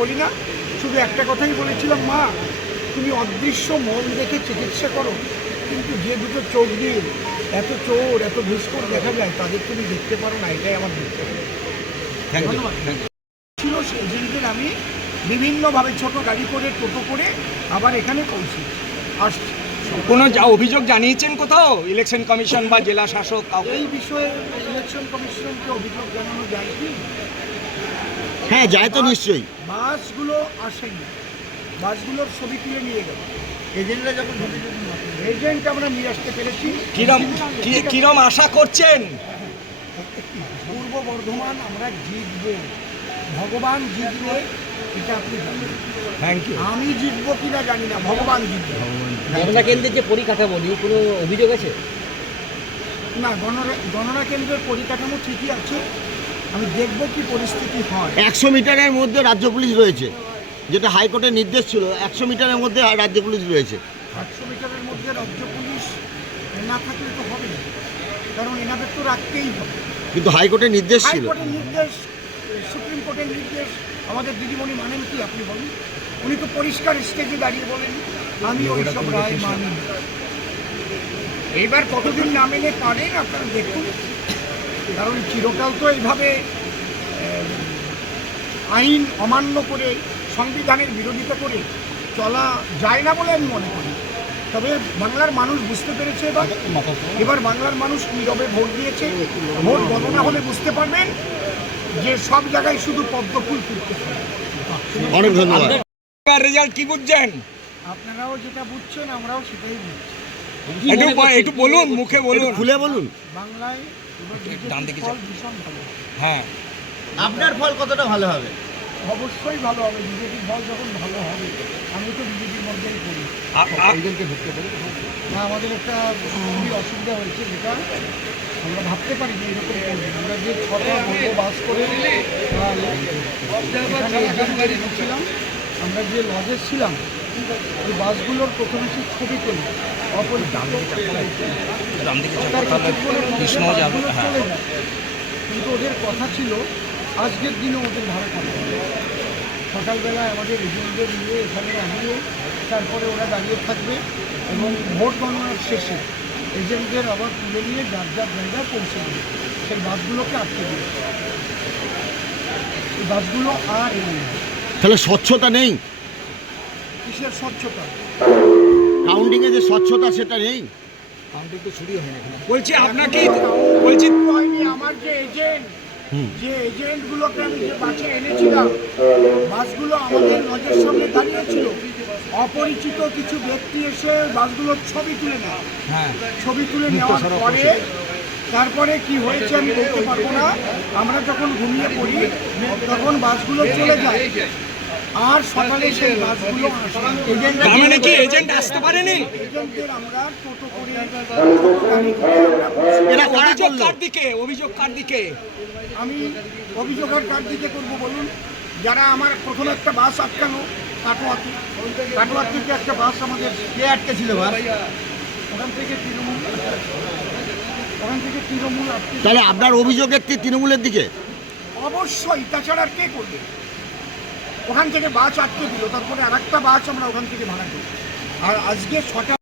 বলি না, শুধু একটা কথাই বলেছিলাম, মা তুমি অদৃশ্য মন দেখে চিকিৎসা করো, কিন্তু যে দুটো চোখ দিয়ে এত চোর এত ঘুষখোর দেখা যায় তাদের তুমি দেখতে পারো না, এটাই আমার দেখতে হবে। ধন্যবাদ ছিল সেদিন আমি বিভিন্নভাবে ছোট গাড়ি করে টোটো করে আবার এখানে পৌঁছি আসছি। কোনো অভিযোগ জানিয়েছেন কোথাও ইলেকশন কমিশন বা জেলা শাসক? এই বিষয়ে ইলেকশন কমিশনকে অভিযোগ জানানো যায় কি? হ্যাঁ যায় তো নিশ্চয়ই। বাসগুলো আসেনি, বাসগুলোর ছবি তুলে নিয়ে গেল এজেন্টরা, যখন এজেন্ট আমরা নিয়ে আসতে পেরেছি। কিরম আশা করছেন? পূর্ব বর্ধমান আমরা জিতব, ভগবান জিতবে এটা আপনি জানেন। Thank you. আমি জিতব কিনা জানি না, ভগবান জিতবে। গণনা কেন্দ্রের যে পরিকাঠামো নিয়ে কোনো অভিযোগ আছে? না, গণনা কেন্দ্রের পরিকাঠামো ঠিকই আছে, আমি দেখব কি পরিস্থিতি হয়। 100 মিটারের মধ্যে রাজ্য পুলিশ রয়েছে, যেটা হাইকোর্টের নির্দেশ ছিল। 100 মিটারের মধ্যে রাজ্য পুলিশ রয়েছে। 100 মিটারের মধ্যে রাজ্য পুলিশ না থাকলে তো হবে না, কারণ এনাদের তো রাখতেই হবে। কিন্তু হাইকোর্টের নির্দেশ ছিল। হাইকোর্টের নির্দেশ, সুপ্রিম কোর্টের নির্দেশ আমাদের দিদিমণি মানেন কি আপনি বলুন? উনি তো পরিষ্কার স্টেজে দাঁড়িয়ে বলেন আমি ওইসব রায় মানি। এইবার কতদিন না মেনে পারেন আপনারা দেখুন, কারণ চিরকাল তো এইভাবে আইন অমান্য করে সংবিধানের বিরোধিতা করে চলা যায় না বলে আমি মনে করি। তবে বাংলার মানুষ বুঝতে পেরেছে, এবার বাংলার মানুষ নীরবে ভোট দিয়েছে। ভোট গণনা হলে বুঝতে পারবেন যে সব জায়গায় শুধু পদ্ম ফুল ফুটতেছে। অনেক ধন্যবাদ। রেজাল্ট কি বুঝছেন? আপনারাও যেটা বুঝছেন আমরাও সেটাই বুঝছি। একটু বলুন, মুখে বলুন, খুলে বলুন। বাংলায় ডান দিকে ফল ভীষণ ভালো। হ্যাঁ, আপনার ফল কতটা ভালো হবে? অবশ্যই ভালো হবে, বিজেপির ফল যখন ভালো হবে। আমি তো বিজেপির মধ্যেই করি না, আমাদের একটা খুবই অসুবিধা হয়েছে, যেটা আমরা ভাবতে পারি যে এরকম করবে। আমরা যে 6টা বড় বাস করে ছিলাম, আমরা যে লজে ছিলাম, ওই বাসগুলোর প্রথমে সেই ছবি তুলি কিন্তু ওদের কথা ছিল আজকের দিনে ওদের ভাড়া থাকবে। সকালবেলায় আমাদের এজেন্টদের নিয়ে এখানে নামিয়ে তারপরে ওরা দাঁড়িয়ে থাকবে এবং ভোট গণনার শেষে এজেন্টদের আবার তুলে নিয়ে যার যার জায়গায় পৌঁছে দেবে। সেই বাসগুলোকে আটকে দেবে, এই বাসগুলো আর এনে নেই। তাহলে স্বচ্ছতা নেই? কিসের স্বচ্ছতা? কাউন্টিংয়ে যে স্বচ্ছতা সেটা নেই। বলছি আপনাকে বলছি হয়নি। আমার যে এজেন্টগুলোকে আমি যে বাসে এনেছিলাম, বাসগুলো আমাদের নজরের সামনে দাঁড়িয়েছিল। অপরিচিত কিছু ব্যক্তি এসে বাসগুলোর ছবি তুলে নেয়। ছবি তুলে নেওয়ার পরে তারপরে কি হয়েছে আমি বলতে পারবো না। আমরা যখন ঘুমিয়ে পড়ি তখন বাসগুলো চলে যায়, আর সকালে সেই বাসগুলো তার মানে কি এজেন্ট আসতে পারেনি? এজেন্টদের আমরা টোটো করে এরা কারা অভিযোগ করলো? কার দিকে? অভিযোগ কার দিকে? আমি অভিযোগ আর কার দিকে করবো বলুন? যারা আমার প্রথম একটা বাস আটকানো কাটোয়া থেকে একটা বাস আমাদের কে আটকে ছিল, বাস ওখান থেকে তৃণমূল আটকে। তাহলে আপনার অভিযোগের তৃণমূলের দিকে? অবশ্যই, তাছাড়া আর কে করবে? ওখান থেকে বাস আটকে দিল, তারপরে আর একটা বাস আমরা ওখান থেকে ভাড়া করি। আর আজকে 6টা